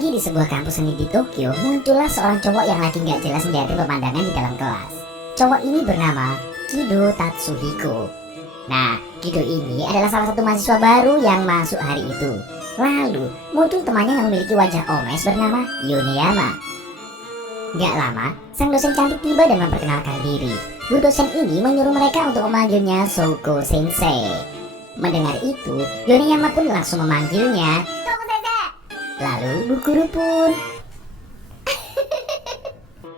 Lagi-lagi di sebuah kampus seni di Tokyo, muncullah seorang cowok yang lagi gak jelas melihat pemandangan di dalam kelas. Cowok ini bernama Kido Tatsuhiko. Nah, Kido ini adalah salah satu mahasiswa baru yang masuk hari itu. Lalu, muncul temannya yang memiliki wajah omes bernama Yoneyama. Gak lama, sang dosen cantik tiba dan memperkenalkan diri. Bu dosen ini menyuruh mereka untuk memanggilnya Shoko Sensei. Mendengar itu, Yoneyama pun langsung memanggilnya Shoko Sensei. Lalu Bu Guru pun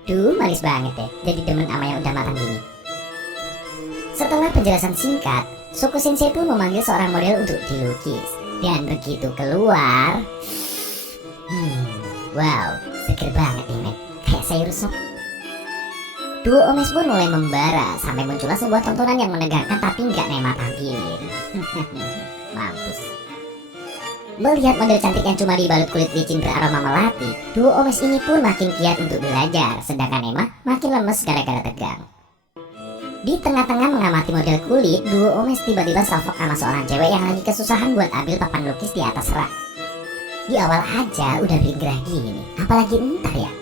Duh, manis banget deh, jadi demen sama yang udah matang gini. Setelah penjelasan singkat, Shoko Sensei pun memanggil seorang model untuk dilukis. Dan begitu keluar, wow, seger banget nih men, kayak sayur sop. Duo omes pun mulai membara sampai muncullah sebuah tontonan yang menegangkan tapi nggak Nema tampilin. Mampus. Melihat model cantik yang cuma dibalut kulit licin beraroma melati, duo omes ini pun makin giat untuk belajar, sedangkan Nema makin lemes gara-gara tegang. Di tengah-tengah mengamati model kulit, duo omes tiba-tiba salfok sama seorang cewek yang lagi kesusahan buat ambil papan lukis di atas rak. Di awal aja udah bikin gerah gini, apalagi entar ya.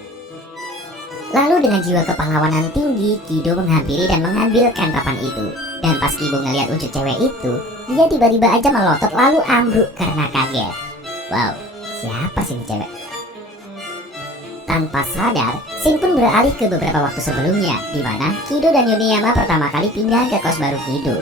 Lalu dengan jiwa kepahlawanan tinggi, Kido menghampiri dan mengambilkan papan itu. Dan pas Kido ngeliat wujud cewek itu, dia tiba-tiba aja melotot lalu ambruk karena kaget. Wow, siapa sih ini cewek? Tanpa sadar, Shin pun beralih ke beberapa waktu sebelumnya, di mana Kido dan Yoneyama pertama kali pindah ke kos baru Kido.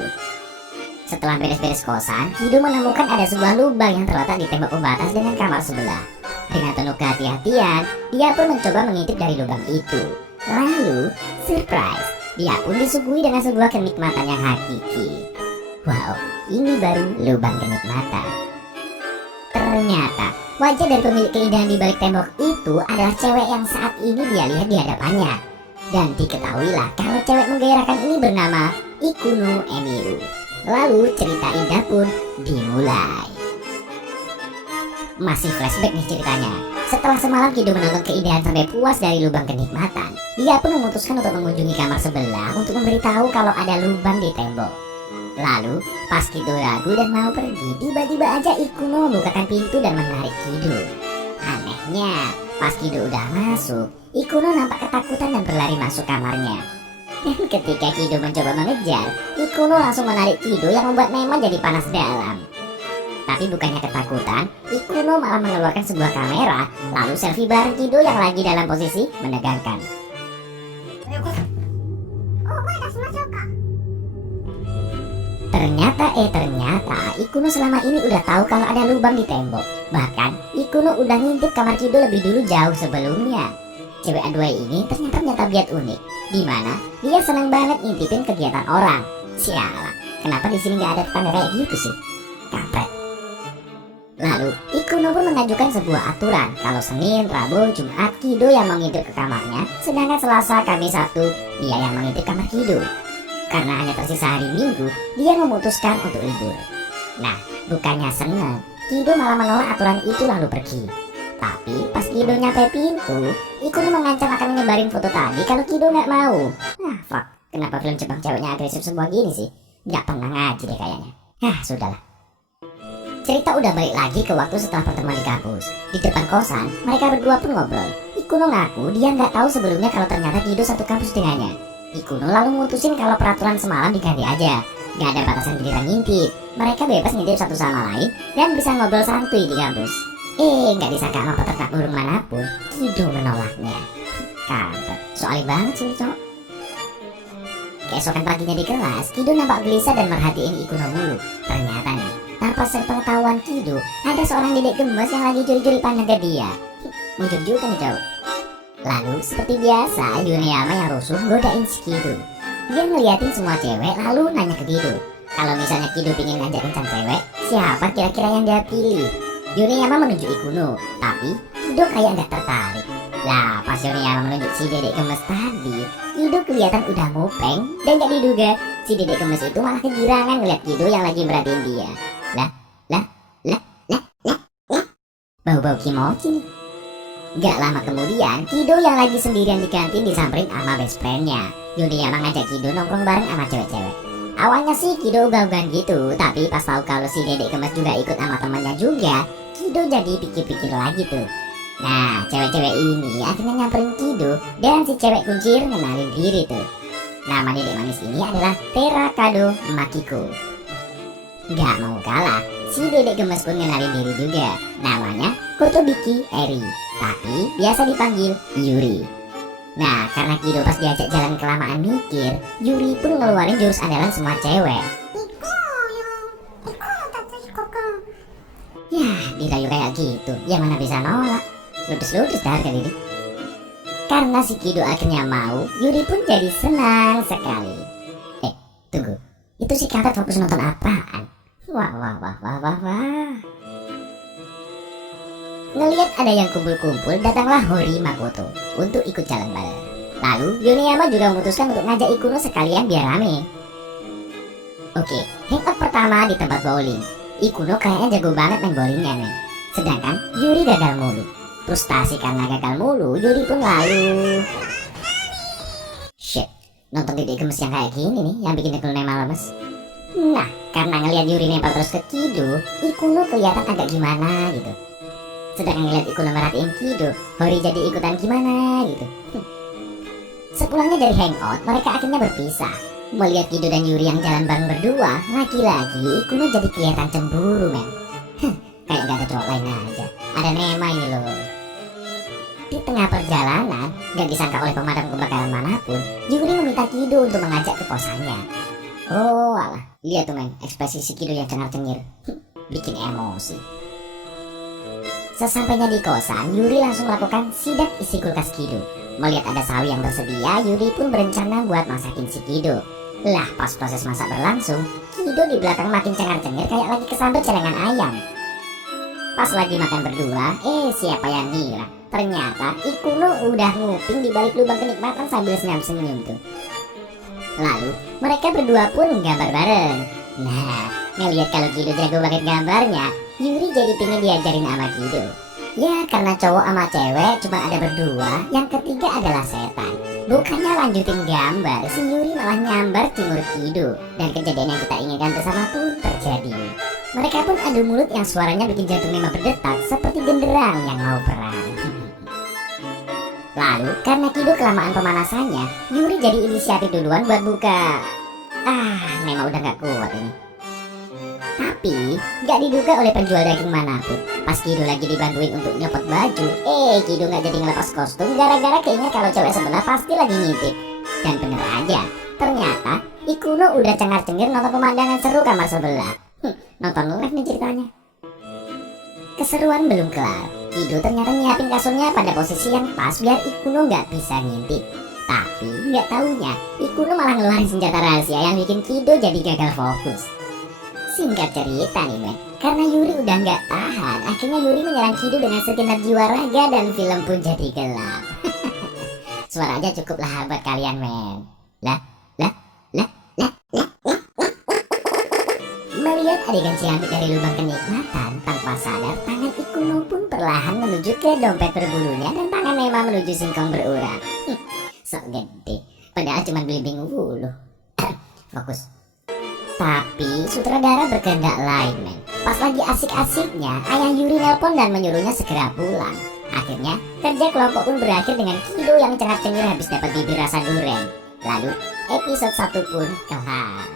Setelah beres-beres kosan, Kido menemukan ada sebuah lubang yang terletak di tembok pembatas dengan kamar sebelah. Dengan penuh kehati-hatian, dia pun mencoba mengintip dari lubang itu. Lalu, surprise, dia pun disuguhi dengan sebuah kenikmatan yang hakiki. Wow, ini baru lubang kenikmatan. Ternyata, wajah dari pemilik keindahan di balik tembok itu adalah cewek yang saat ini dia lihat di hadapannya. Dan diketahuilah kalau cewek menggairahkan ini bernama Ikuno Emiru. Lalu cerita indah pun dimulai. Masih flashback nih ceritanya. Setelah semalam Kido menonton keindahan sampai puas dari lubang kenikmatan, dia pun memutuskan untuk mengunjungi kamar sebelah untuk memberitahu kalau ada lubang di tembok. Lalu, pas Kido ragu dan mau pergi, tiba-tiba aja Ikuno membukakan pintu dan menarik Kido. Anehnya, pas Kido udah masuk, Ikuno nampak ketakutan dan berlari masuk kamarnya. Dan ketika Kido mencoba mengejar, Ikuno langsung menarik Kido yang membuat Nema jadi panas dalam. Tapi bukannya ketakutan, Ikuno malah mengeluarkan sebuah kamera, lalu selfie bareng Kido yang lagi dalam posisi menegangkan. Ternyata Ikuno selama ini udah tahu kalau ada lubang di tembok. Bahkan Ikuno udah ngintip kamar Kido lebih dulu jauh sebelumnya. Cewek aduai ini ternyata biat unik, di mana dia senang banget ngintipin kegiatan orang. Sialah, kenapa di sini nggak ada tetangga kayak gitu sih? Kampret. Lalu, Ikuno pun mengajukan sebuah aturan kalau Senin, Rabu, Jumat Kido yang mengintip ke kamarnya, sedangkan Selasa, Kamis, Sabtu dia yang mengintip kamar Kido. Karena hanya tersisa hari Minggu, dia memutuskan untuk libur. Nah, bukannya senang, Kido malah menolak aturan itu lalu pergi. Tapi pas Kido nyampe pintu, Ikuno mengancam akan menyebarin foto tadi kalau Kido nggak mau. Nah, fuck, kenapa film Jepang ceweknya agresif semua gini sih? Nggak pernah ngaji deh kayaknya. Sudahlah. Cerita udah balik lagi ke waktu setelah pertemuan di kampus. Di depan kosan, mereka berdua pun ngobrol. Ikuno ngaku dia nggak tahu sebelumnya kalau ternyata Kido satu kampus dengannya. Ikuno lalu mutusin kalau peraturan semalam diganti aja. Nggak ada batasan giliran ngintip. Mereka bebas ngintip satu sama lain dan bisa ngobrol santuy di kampus. Nggak disangka sama peternak burung manapun, Kido menolaknya. Kampret, soalnya banget sih cowok. Keesokan paginya di kelas, Kido nampak gelisah dan merhatiin Ikuno mulu. Ternyata nih, tanpa sepengetahuan Kido, ada seorang dedek gemes yang lagi curi-curi pandang ke dia. Muncul juga nih cowok. Lalu seperti biasa, Yoneyama yang rusuh godain si Kido. Dia ngeliatin semua cewek lalu nanya ke Kido, kalau misalnya Kido pingin ngajak kencan cewek, siapa kira-kira yang dia pilih? Yoneyama menunjuk Ikuno, tapi Kido kayak nggak tertarik. Lah, pas Yoneyama menunjuk si dedek gemes tadi, Kido kelihatan udah mupeng dan gak diduga si dedek gemes itu malah kegirangan ngeliat Kido yang lagi merhatiin dia. Lah, bau-bau kimochi nih. Gak lama kemudian, Kido yang lagi sendirian di kantin disamperin sama best friendnya. Yoneyama ngajak Kido nongkrong bareng sama cewek-cewek. Awalnya sih Kido ugal-ugalan gitu, tapi pas tahu kalau si dedek gemes juga ikut sama temannya juga, Kido jadi pikir-pikir lagi tuh. Nah, cewek-cewek ini akhirnya nyamperin Kido dan si cewek kuncir ngenalin diri tuh. Nama dedek manis ini adalah Terakado Makiko. Gak mau kalah, si dedek gemes pun ngenalin diri juga. Namanya Kotobiki Eri, tapi biasa dipanggil Yuri. Nah, karena Kido pas diajak jalan kelamaan mikir, Yuri pun ngeluarin jurus andalan semua cewek. Ya, dirayu kayak gitu, ya mana bisa nolak. Ludes-ludes dah kali ini. Karena si Kido akhirnya mau, Yuri pun jadi senang sekali. Tunggu, itu si kakak fokus nonton apaan? Wah. Ngelihat ada yang kumpul-kumpul, datanglah Hori Makoto untuk ikut jalan bareng. Lalu Yoneyama juga memutuskan untuk ngajak Ikuno sekalian biar rame. Oke, hangout pertama di tempat bowling. Ikuno kayaknya jago banget main bowlingnya men. Sedangkan Yuri gagal mulu. Frustasi karena gagal mulu, Yuri pun lalu shit, nonton dedek gemes yang kayak gini nih yang bikin Ikuno lemes. Nah, karena ngelihat Yuri nempel terus ke Kido, Ikuno kelihatan agak gimana gitu. Sedangkan ngeliat Ikuno merhatiin Kido, Hori jadi ikutan gimana gitu. Sepulangnya dari hangout, mereka akhirnya berpisah. Melihat Kido dan Yuri yang jalan bareng berdua, lagi-lagi Ikuno jadi kelihatan cemburu men. Kayak gak ada cowok lain aja, ada Nema ini loh. Di tengah perjalanan, gak disangka oleh pemadam kebakaran manapun, Yuri meminta Kido untuk mengajak ke kosannya. Oh alah, lihat tuh men, ekspresi si Kido yang cengar-cengir. Bikin emosi. Sesampainya di kosan, Yuri langsung melakukan sidak isi kulkas Kido. Melihat ada sawi yang tersedia, Yuri pun berencana buat masakin si Kido. Lah pas proses masak berlangsung, Kido di belakang makin cengar-cengir kayak lagi kesambet celengan ayam. Pas lagi makan berdua, siapa yang ngira? Ternyata Ikuno udah nguping di balik lubang kenikmatan sambil senyum-senyum tuh. Lalu mereka berdua pun gambar bareng. Nah, ngeliat kalau Kido jago banget gambarnya, Yuri jadi pengen diajarin sama Kido. Ya karena cowok sama cewek cuma ada berdua, yang ketiga adalah setan. Bukannya lanjutin gambar, si Yuri malah nyambar timur Kido. Dan kejadian yang kita inginkan bersama pun terjadi. Mereka pun adu mulut yang suaranya bikin jantung Nema berdetak seperti genderang yang mau perang. Lalu karena Kido kelamaan pemanasannya, Yuri jadi inisiatif duluan buat buka. Nema udah gak kuat ini. Tapi gak diduga oleh penjual daging manapun, pas Kido lagi dibantuin untuk nyopot baju, Kido gak jadi ngelepas kostum gara-gara kayaknya kalau cewek sebelah pasti lagi ngintip. Dan bener aja, ternyata Ikuno udah cengar-cengir nonton pemandangan seru kamar sebelah. Nonton live nih ceritanya. Keseruan belum kelar, Kido ternyata nyiapin kasurnya pada posisi yang pas biar Ikuno gak bisa ngintip. Tapi gak taunya Ikuno malah ngeluarin senjata rahasia yang bikin Kido jadi gagal fokus. Singkat cerita nih men, karena Yuri udah gak tahan, akhirnya Yuri menyerang Kido dengan segenap jiwa raga dan film pun jadi gelap. Suara aja cukup lah buat kalian men. Melihat adegan ciamik dari lubang kenikmatan, tanpa sadar tangan Ikuno pun perlahan menuju ke dompet berbulunya dan tangan Nema menuju singkong berurat. Sok gede, padahal cuma belimbing wuluh. Fokus. Tapi sutradara berkehendak lain men. Pas lagi asik-asiknya, ayah Yuri nelpon dan menyuruhnya segera pulang. Akhirnya kerja kelompok pun berakhir dengan Kido yang cengar-cengir habis dapat bibir rasa durian. Lalu episode 1 pun kelar.